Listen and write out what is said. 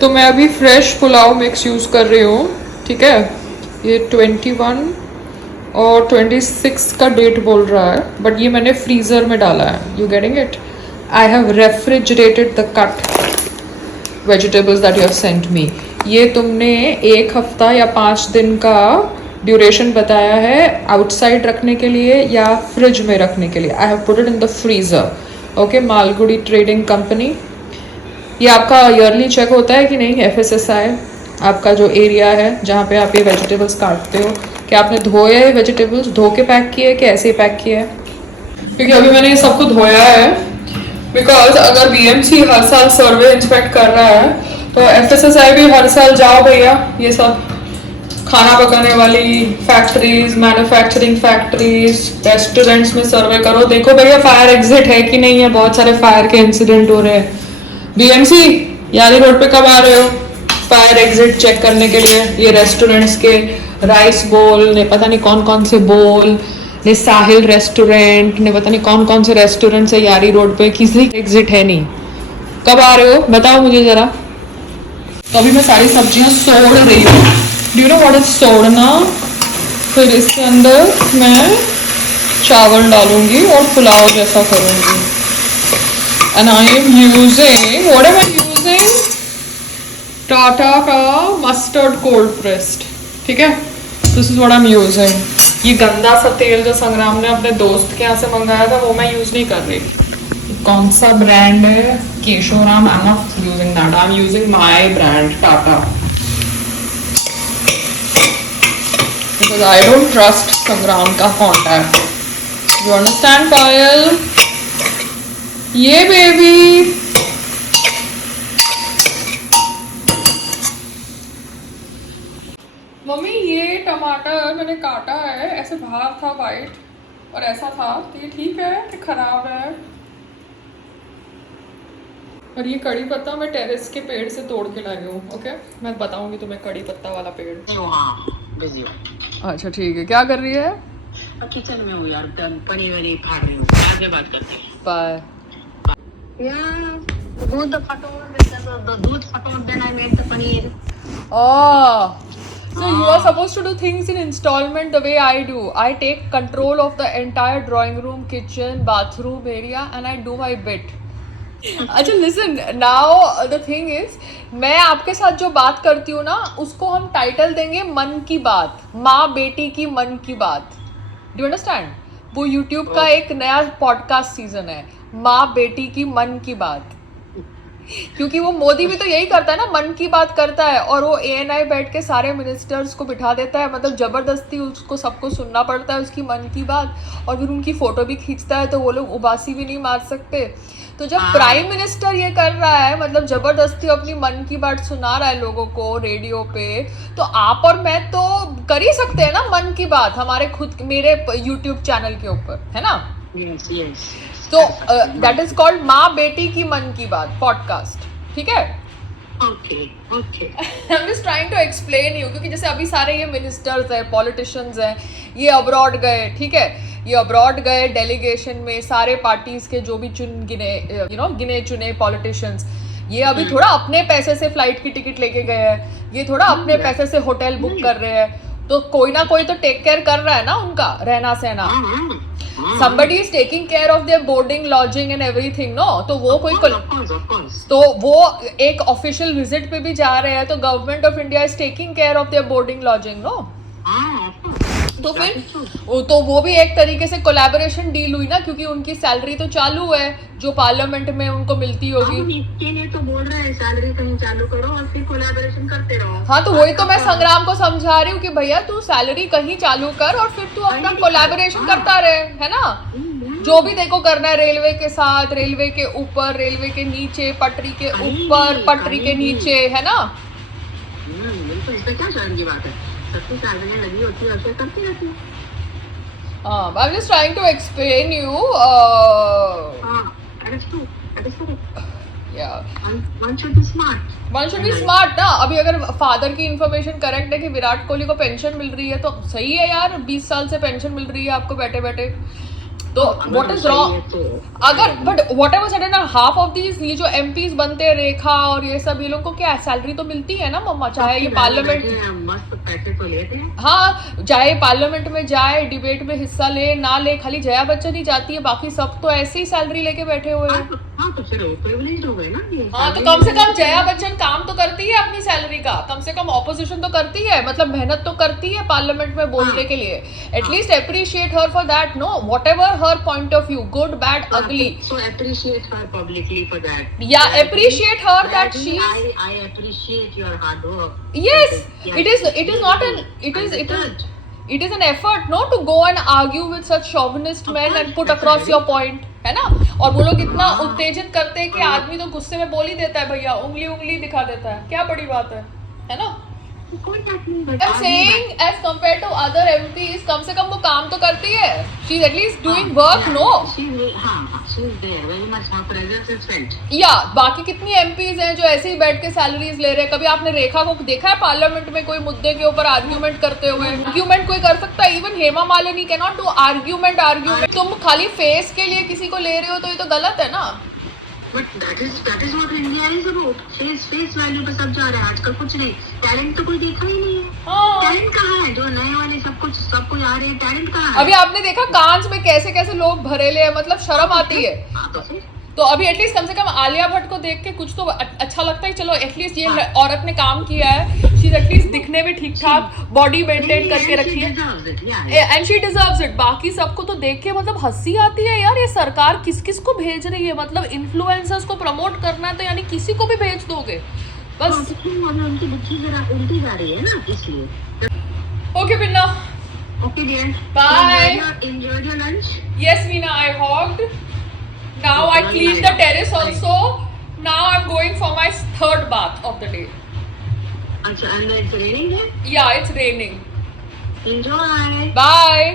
तो मैं अभी फ्रेश पुलाव मिक्स यूज़ कर रही हूँ, ठीक है। ये 21 और 26 का डेट बोल रहा है, बट ये मैंने फ्रीज़र में डाला है। You getting it? I have refrigerated the cut vegetables that you have sent me. ये तुमने 1 हफ्ता या 5 दिन का ड्यूरेशन बताया है आउटसाइड रखने के लिए या फ्रिज में रखने के लिए। I have put it in the freezer. Okay, Malgudi trading company. ये आपका ईयरली चेक होता है कि नहीं? FSSI आपका जो एरिया है जहाँ पे आप ये वेजिटेबल्स काटते हो, क्या आपने धोए है वेजिटेबल्स? धो के पैक किए कि ऐसे ही पैक किए है? क्योंकि अभी मैंने ये सबको धोया है, बिकॉज अगर BMC हर साल सर्वे इंस्पेक्ट कर रहा है तो FSSI भी हर साल जाओ भैया, ये सब खाना पकाने वाली फैक्ट्रीज, मैन्युफैक्चरिंग फैक्ट्रीज, रेस्टोरेंट्स में सर्वे करो, देखो भैया फायर एग्जिट है कि नहीं है। बहुत सारे फायर के इंसिडेंट हो रहे हैं। BMC यारी रोड पे कब आ रहे हो फायर एग्जिट चेक करने के लिए? ये रेस्टोरेंट्स के राइस बोल ने पता नहीं कौन कौन से बोल ने, साहिल रेस्टोरेंट ने पता नहीं कौन कौन से रेस्टोरेंट्स है यारी रोड पे, किसी एग्जिट है नहीं। कब आ रहे हो बताओ मुझे जरा। तो अभी मैं सारी सब्जियां सोड़ रही हूँ। Do you know what is सोड़ना? फिर इसके अंदर मैं चावल डालूंगी और पुलाव जैसा करूंगी। And I am using, what am I using? Tata का मस्टर्ड कोल्ड प्रेस्ड, ठीक है। This is what I am using. ये गंदा सा तेल जो संग्राम ने अपने दोस्त के यहाँ से मंगाया था वो मैं यूज नहीं कर रही। कौन सा ब्रांड है? Kesoram. I am not using that, I am using my brand Tata, because I don't trust Sangram का कॉन्टैक्ट। यू अंडरस्टैंड पायल? ये बेबी मम्मी, ये टमाटर मैंने काटा है, ऐसे बाहर था वाइट और ऐसा था, तो ये ठीक है कि खराब है? और ये कड़ी पत्ता मैं टेरेस के पेड़ से तोड़ के लाई हूँ। ओके, मैं बताऊंगी तुम्हें कड़ी पत्ता वाला पेड़। अच्छा ठीक है। क्या कर रही है? किचन में हूँ यार, पनीर वनीर खा रही हूँ। आगे बात करते हैं। बाय। दूध फटोर देना है मेरे तो paneer. So you are supposed to do things in installment the way I do. I take control of the entire drawing room, kitchen, bathroom area and I do my bit. अच्छा listen, now the thing is, मैं आपके साथ जो बात करती हूँ ना उसको हम टाइटल देंगे मन की बात, माँ बेटी की मन की बात। Do you understand? वो YouTube का एक नया पॉडकास्ट सीजन है, माँ बेटी की मन की बात। क्योंकि वो मोदी भी तो यही करता है ना, मन की बात करता है और वो ANI बैठ के सारे मिनिस्टर्स को बिठा देता है, मतलब जबरदस्ती उसको सबको सुनना पड़ता है उसकी मन की बात, और फिर उनकी फोटो भी खींचता है तो वो लोग उबासी भी नहीं मार सकते। तो जब प्राइम मिनिस्टर ये कर रहा है, मतलब जबरदस्ती अपनी मन की बात सुना रहा है लोगों को रेडियो पे, तो आप और मैं तो कर ही सकते हैं ना मन की बात हमारे खुद मेरे YouTube चैनल के ऊपर, है ना? yes. तो दैट इज कॉल्ड माँ बेटी की मन की बात पॉडकास्ट, ठीक है? Okay I am just trying to explain you, क्योंकि जैसे अभी सारे ये मिनिस्टर्स हैं, पॉलिटिशियंस हैं, ये अब्रॉड गए, ठीक है, ये अब्रॉड गए डेलीगेशन में, सारे पार्टीज के जो भी गिने चुने पॉलिटिशियंस, ये अभी थोड़ा अपने पैसे से फ्लाइट की टिकट लेके गए हैं, ये थोड़ा अपने पैसे से होटल बुक कर रहे हैं, तो कोई ना कोई तो टेक केयर कर रहा है ना उनका रहना सहना। Somebody is taking care of their boarding, lodging and everything, no? तो वो कोई तो वो एक ऑफिशियल विजिट पे भी जा रहे हैं, तो government of India is taking care of their boarding lodging, no? तो फिर तो वो भी एक तरीके से कोलैबोरेशन डील हुई ना, क्योंकि उनकी सैलरी तो चालू है जो पार्लियामेंट में उनको मिलती होगी। इसके लिए तो बोल रहे हैं सैलरी कहीं चालू करो और फिर कोलैबोरेशन करते रहो। हाँ, तो वही तो मैं संग्राम को समझा रही हूँ कि भैया तू सैलरी कहीं चालू कर और फिर तू अपना कोलैबोरेशन करता रहे, है ना? जो भी देखो करना है, रेलवे के साथ, रेलवे के ऊपर, रेलवे के नीचे, पटरी के ऊपर, पटरी के नीचे, है ना? बिल्कुल, इसमें क्या शर्म की बात है? सबकी सैलरी लगी होती है, ऐसे करती रहती है। I'm just trying to explain you. That is true. Yeah. One should be smart. One should be smart ना। अभी अगर फादर की इन्फॉर्मेशन करेक्ट है कि विराट कोहली को पेंशन मिल रही है तो सही है यार, 20 साल से पेंशन मिल रही है आपको बैठे बैठे। तो व्हाट इज रॉन्ग? अगर but what ever sudden half of these ये जो एमपीज बनते हैं, रेखा और ये सब, ये लोग को क्या सैलरी तो मिलती है ना मम्मा, चाहे ये पार्लियामेंट, मस्त पैसे तो लेते हैं। हाँ चाहे पार्लियामेंट में जाए, डिबेट में हिस्सा ले ना ले, खाली जया बच्चन ही जाती है, बाकी सब तो ऐसे ही सैलरी लेके बैठे हुए हैं। हाँ तो फिर प्रिविलेज हो गए ना ये। हाँ तो कम से कम जया बच्चन काम तो करती है अपनी सैलरी का, कम से कम ऑपोजिशन तो करती है, मतलब मेहनत तो करती है पार्लियामेंट में बोलने के लिए। At least appreciate her for that, know what ever her point of view, good bad अगली, So appreciate her publicly for that. yeah, appreciate her that she is, I appreciate your hard work. yes, it is not an, it is an effort no to go and argue with such chauvinist men and put across your point, है ना। और वो लोग इतना उत्तेजित करते हैं कि आदमी तो गुस्से में बोल ही देता है भैया, उंगली दिखा देता है, क्या बड़ी बात है ना। I'm saying as compared to other MPs, कम से कम वो काम तो करती है, she is at least doing work, no? या बाकी कितनी MPs हैं जो ऐसे ही बैठ के सैलरीज ले रहे हैं। कभी आपने रेखा को देखा है पार्लियामेंट में कोई मुद्दे के ऊपर आर्ग्यूमेंट करते हुए? आर्ग्यूमेंट कोई कर सकता है, even Hema Malini can not do argument. तुम खाली फेस के लिए किसी को ले रहे हो तो ये तो गलत है ना। But that is what India is about. Face value पे सब जा रहे हैं आजकल, कुछ नहीं, टैलेंट तो कोई देखा ही नहीं है। टैलेंट कहाँ है? जो नए वाले सब कुछ आ रहे हैं, टैलेंट कहाँ है? अभी आपने देखा कांच में कैसे कैसे लोग भरेले हैं, मतलब शर्म आती है। तो अभी एटलीस्ट कम से कम आलिया भट्ट को देख के कुछ तो अच्छा लगता है, चलो एटलीस्ट ये औरत ने काम किया है, शी एटलीस्ट दिखने में ठीक ठाक बॉडी मेंटेन करके रखी है एंड शी डिजर्व्स इट। बाकी सबको तो देख के मतलब हंसी आती है यार, ये सरकार किस किस को भेज रही है, मतलब इन्फ्लुएंसर्स को प्रमोट करना है तो यानी किसी को भी भेज दोगे बस। उनकी बुद्धि जरा उल्टी जा रही है ना, इसलिए। Okay Pinna, okay dear, bye, enjoy your lunch. Yes Meena, I hugged, now I cleaned the terrace also, now I'm going for my third bath of the day. अच्छा, and it's raining here? Yeah, it's raining. Enjoy. Bye.